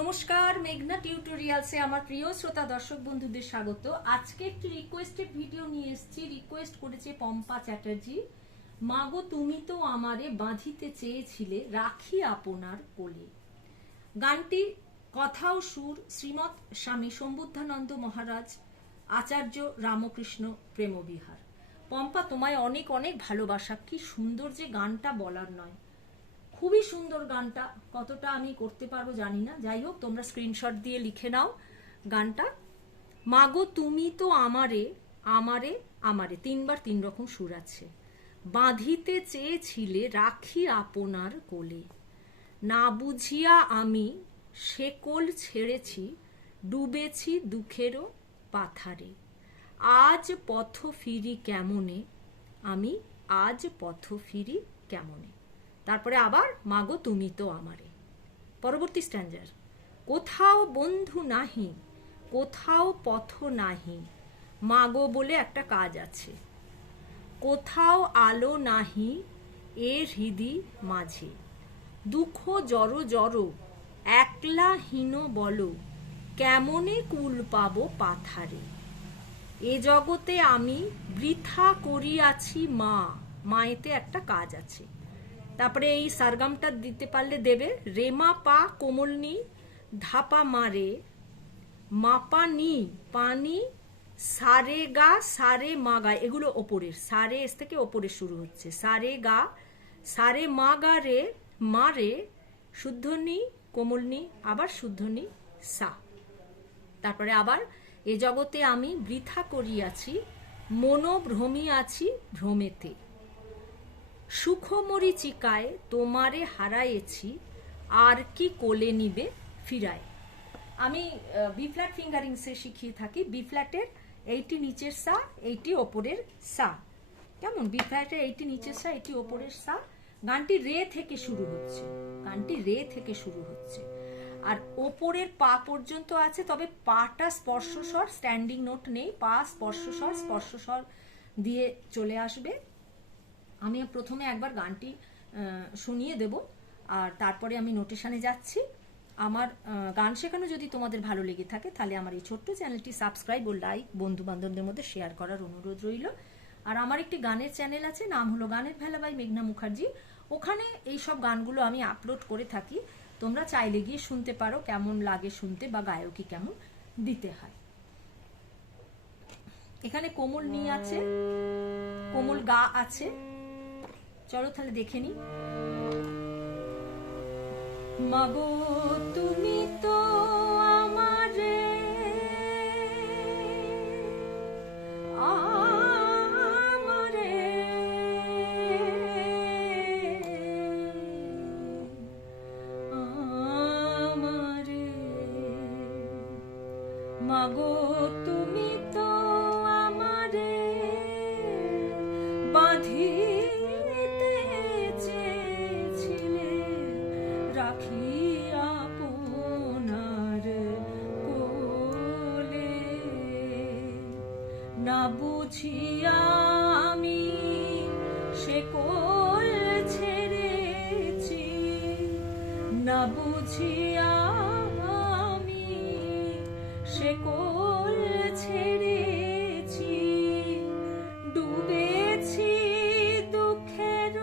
নমস্কার, মেঘনা টিউটোরিয়ালসে আমার প্রিয় শ্রোতা দর্শক বন্ধুদের স্বাগত। আজকে একটি রিকোয়েস্টেড ভিডিও নিয়ে এসেছি। রিকোয়েস্ট করেছে পম্পা চ্যাটার্জি। মাগো তুমি তো আমারে বাঁধিতে চেয়েছিলে রাখি আপনার কোলে। গানটি কথা ও সুর শ্রীমৎ স্বামী সম্বুদ্ধানন্দ মহারাজ, আচার্য রামকৃষ্ণ প্রেমবিহার। পম্পা, তোমায় অনেক অনেক ভালোবাসা। কি সুন্দর যে গানটা, বলার নয়। খুবই সুন্দর গানটা। কতটা আমি করতে পারবো জানি না, যাই হোক তোমরা স্ক্রিনশট দিয়ে লিখে নাও গানটা। মাগো তুমি তো আমারে আমারে আমারে, তিনবার তিন রকম সুর আছে। বাঁধিতে চেয়েছিলে রাখি আপনার কোলে, না বুঝিয়া আমি সে কোল ছেড়েছি, ডুবেছি দুঃখেরও পাথারে। আজ পথ ফিরি কেমনে, আমি আজ পথ ফিরি কেমনে। তারপরে আবার মাগো তুমি তো আমারে। পরবর্তী স্ট্যান্ডার। কোথাও বন্ধু নাহি, কোথাও পথ নাহি, মাগো বলে একটা কাজ আছে। কোথাও আলো নাহি এ হৃদি মাঝে, দুঃখ জড়ো জড়ো একলা হীন বলো, কেমনে কুল পাবো পাথারে। এ জগতে আমি বৃথা করিয়াছি মা, মায়েতে একটা কাজ আছে। তারপরে এই সারগামটা দিতে পারলে দেবে। রেমা পা কোমল নি, ধাপা মারে মাপা নি পানি, সারে গা সারে মা গা, এগুলো ওপরের। সারে এস থেকে ওপরে শুরু হচ্ছে। সারে গা সারে মা গা রে মা রে, শুদ্ধ নি কোমল নি, আবার শুদ্ধ নি সা। তারপরে আবার এ জগতে আমি বৃথা করিয়াছি, মনোভ্রমী আছি ভ্রমেতে, সুখ মরিচিকায় তোমারে হারাইছি, আর কি কোলে নিবে ফিরায়। আমি বি ফ্ল্যাট ফিঙ্গারিংসে শিখিয়ে থাকি। বি ফ্ল্যাটের এইটি নিচের সা, এইটি ওপরের সা। কেমন? বি ফ্ল্যাটের এইটি নিচের সা, এইটি ওপরের সা। গানটি রে থেকে শুরু হচ্ছে, গানটি রে থেকে শুরু হচ্ছে। আর ওপরের পা পর্যন্ত আছে, তবে পাটা স্পর্শস্বর, স্ট্যান্ডিং নোট নেই। পা স্পর্শস্বর দিয়ে চলে আসবে। আমি প্রথমে একবার গানটি শুনিয়ে দেব, আর তারপরে আমি নোটেশনে যাচ্ছি। আমার গান শেখানো যদি তোমাদের ভালো লেগে থাকে, তাহলে আমার এই ছোট্ট চ্যানেলটি সাবস্ক্রাইব ও লাইক, বন্ধু বান্ধবদের মধ্যে শেয়ার করার অনুরোধ রইল। আর আমার একটি গানের চ্যানেল আছে, নাম হলো গানের ভেলা বাই মেঘনা মুখার্জি। ওখানে এইসব গানগুলো আমি আপলোড করে থাকি। তোমরা চাইলে গিয়ে শুনতে পারো, কেমন লাগে শুনতে, বা গায়কী কেমন দিতে হয়। এখানে কোমল নি আছে, কোমল গা আছে। চলো তাহলে দেখে নি। মাগো তুমি তো আমারে আমারে, আমারে, মাগো তুমি তো আমারে বাঁধি রাখি আপনার কোলে, না বুঝিয়া আমি সে কোল ছেড়েছি, না বুঝিয়া আমি সে কোল ছেড়েছি, ডুবেছি দুঃখের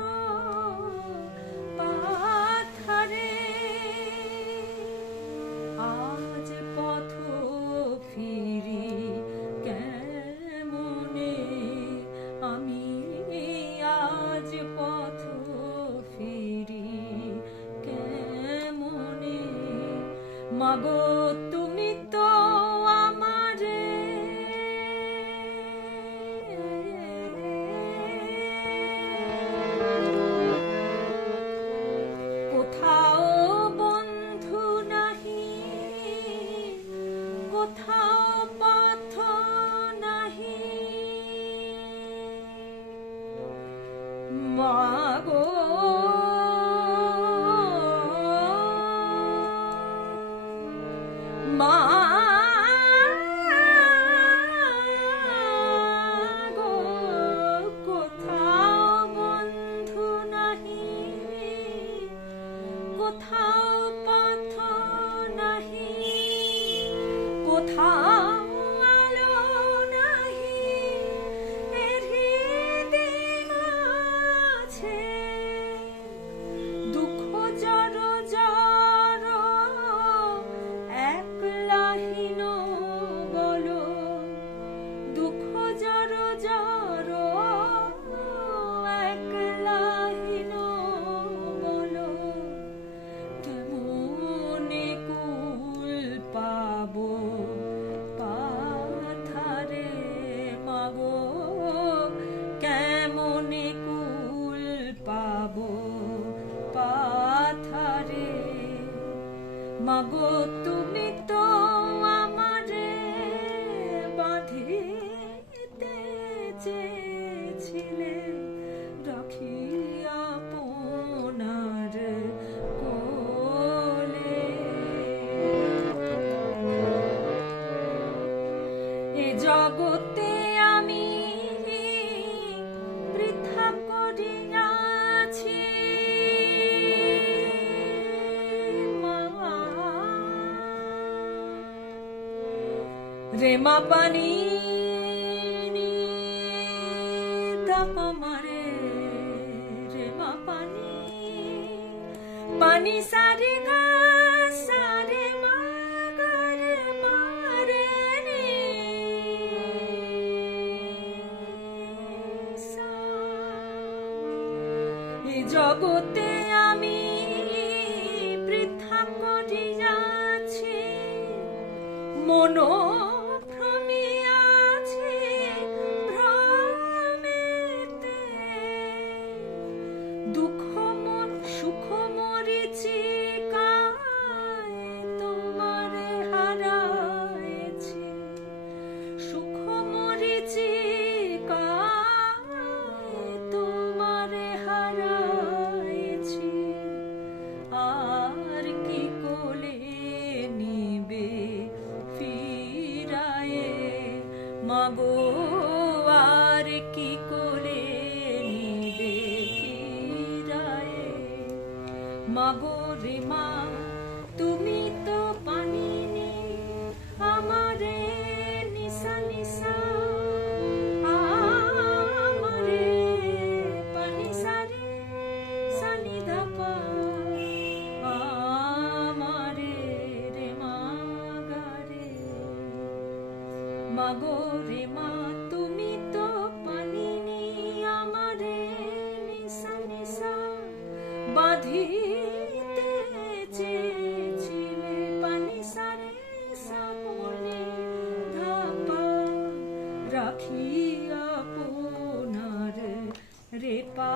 পাথারে। আজ পথ ফিরি কেমনে, আমি আজ পথ ফিরি কেমনে। মাগো তুমি তো আমারে কোথাও বন্ধু নাহি, কোথাও পথ নাহি, মাগো মাগো, কোথাও বন্ধু নাহি, কোথাও পথ নাহি, কোথাও আলো নাহি এরই দিন আছে, দুঃখ জড় জড় একলাহীন বলো, দুঃখ জড় জড় একলাহীন বলো, কেমনে কুল পাবো পাথারে মাগো, কেমনে কুল পাবো পাথারে মাগো, তুমি তো আমারে বাঁধিতে চেয়েছিলে রাখিয়া আপনার কোলে, এ জগতে আমি বৃথা করিয়াছি রে মা পানি তাপমারে, রে মা পানি পানি সারে গা সারে মা গারে মারে রে সা, এ জগতে আমি বৃথা করিয়াছি, মনো ভ্রমিয়াছে ভ্রমেতে, দুঃখ মন সুখ মরিচিকায় তোমারে হারায়েছি, সুখ মরিচিকায় তোমারে হারায়েছি, আর কি কোলে নিবে ফিরায়ে মাগো, আর কি কোলে নিবে ফিরায়ে মাগো রে মা, তুমি তো পানিনি আমারে নিশা নিশা, আমারে পানি সারে সানি ধাপা, আমারে রে মা গারে মাগো রে মা, তুমি তো পানিনি আমারে নিশা নিশা, বাঁধিতে চেয়েছিলে পানি সারে সাপনে ধাপা, রাখিয়া আপনার রে পা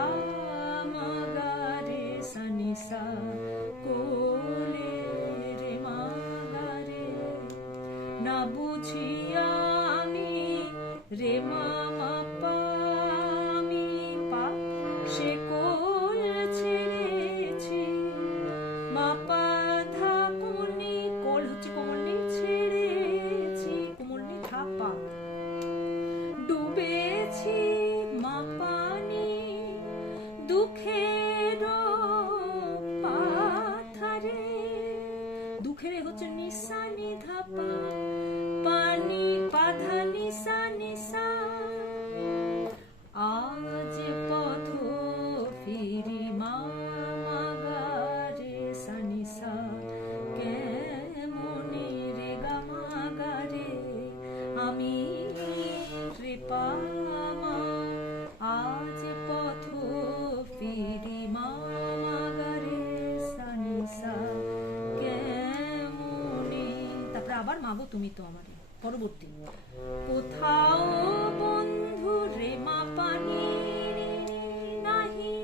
মাগারে সানিসা কোলে রে মাগারে, না বুঝিয়া আমি রে মামা পামি পা সে কোল ছেড়েছি, মা পাধা কোমরনি, কোল হচ্ছে কোমরনি, ছেড়েছি কোমরনি ধাপা, ডুবেছি মা পানি দুঃখের পাথারে, দুঃখের হচ্ছে নিশা নিধাপা, পানি পাধা নিশা নিশা, আজ পথ ফিরি মা মাগারে সানিসা, কেমনে রে গা মাগারে আমি রে পামা, আজ পথ ফিরি মা মাগারে সানিসা, কেমনে, তারপরে আবার মাগো তুমি তো আমারে পরবর্তী, কোথাও বন্ধু রে মা পানি নাহি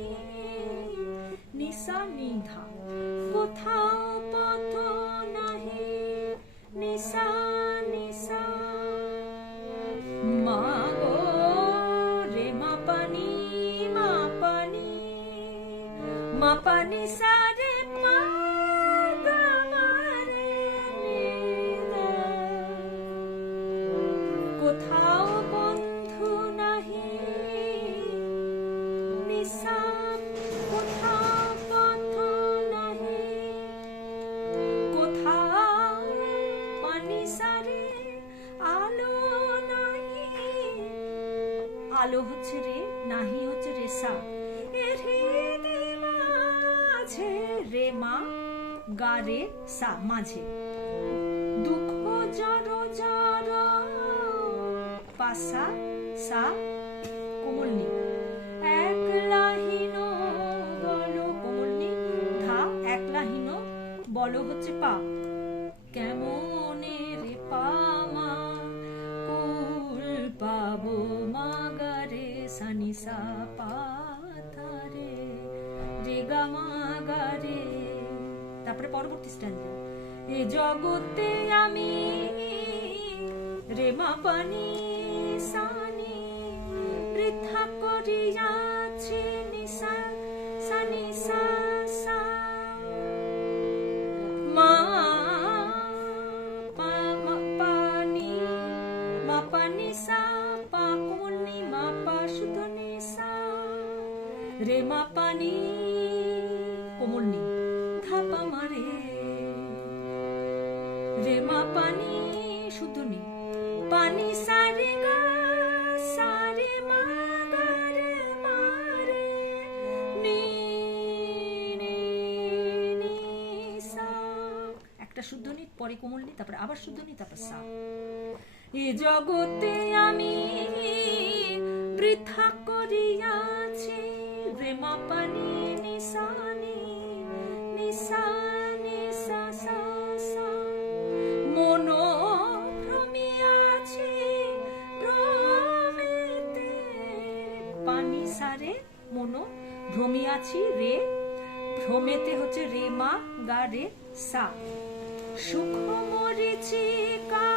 নিশা নিধা, কোথাও পথ নাহি নিশা নিশা, মাগো রে মা পানি মা পানি সারে মা গা মারে নিদা, কোথাও বন্ধু নাহি নিশা, কোথাও পথ নাহি, কোথাও পানি সারে কালো হচ্ছে রে, নাহি হচ্ছে রে সা, মাঝে রে মা গা রে সা মাঝে, দুঃখ জড় জড় পাসা সা কোমলনি, একলাহীন বল কোমলনি ধা, একলাহীন বল হচ্ছে পা, কেমনে রে পামা কুল পাবো মাগারে সানি সা পাতারে রে গা মাগারে। তারপরে পরবর্তী স্ট্যান্ডা, এ জগতে আমি রে মা পানি সানি বৃথা করিয়াছি নিসা সানি সা সা, মা পানি মা পানি সা পা কোমলনি, মা পা শুদ্ধ নি সা রে মা পানি কোমলনি ধাপা মারে রে মা পানি শুদ্ধ নি, পানি সারে গা সারে মা গা রে মারে নি নি নি সা, একটা শুদ্ধ নি পরে কোমল নি, তারপরে আবার শুদ্ধ নি, তারপর সা। এ জগতে আমি বৃথা করিয়াছি রে মা পানি নিসানি নিসানি সা সা সা, মন ভ্রমিয়াছি ভ্রমেতে, পানি সারে মন ভ্রমিয়াছি রে, ভ্রমেতে হচ্ছে রে মা গা রে সা, সুখ মরিচিকা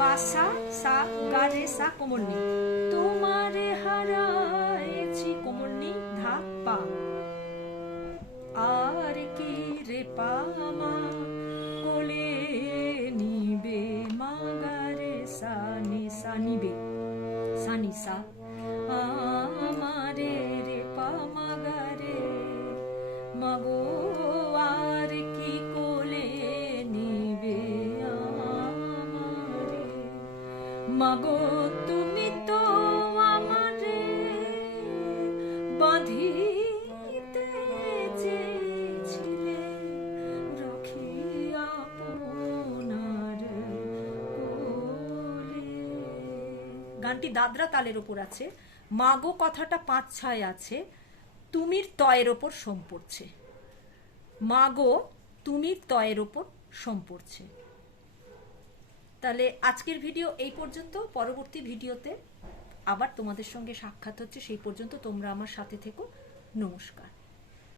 পাসা সা গা রে সা কোমলনি, তোমারে হারাইছি কোমলনি ধা পা, আর কি রে পামা কোলে নিবে মা গা রে সা নি সা নিবে সানি সা, আমারে রে পামা গা রে মাগো আর কি কোলে নিবে আমারে, মাগো তুমি তো আমারে বাঁধিতে চেয়েছিলে রাখিয়া আপনার কোলে। গানটি দাদরা তালের ওপর আছে, মাগো কথাটা ৫-৬ আছে, তুমির তয়ের ওপর সোম পড়ছে, মাগো তুমির তয়ের ওপর সোম পড়ছে। তাহলে আজকের ভিডিও এই পর্যন্ত, পরবর্তী ভিডিওতে আবার তোমাদের সঙ্গে সাক্ষাৎ হচ্ছে, সেই পর্যন্ত তোমরা আমার সাথে থেকো। নমস্কার।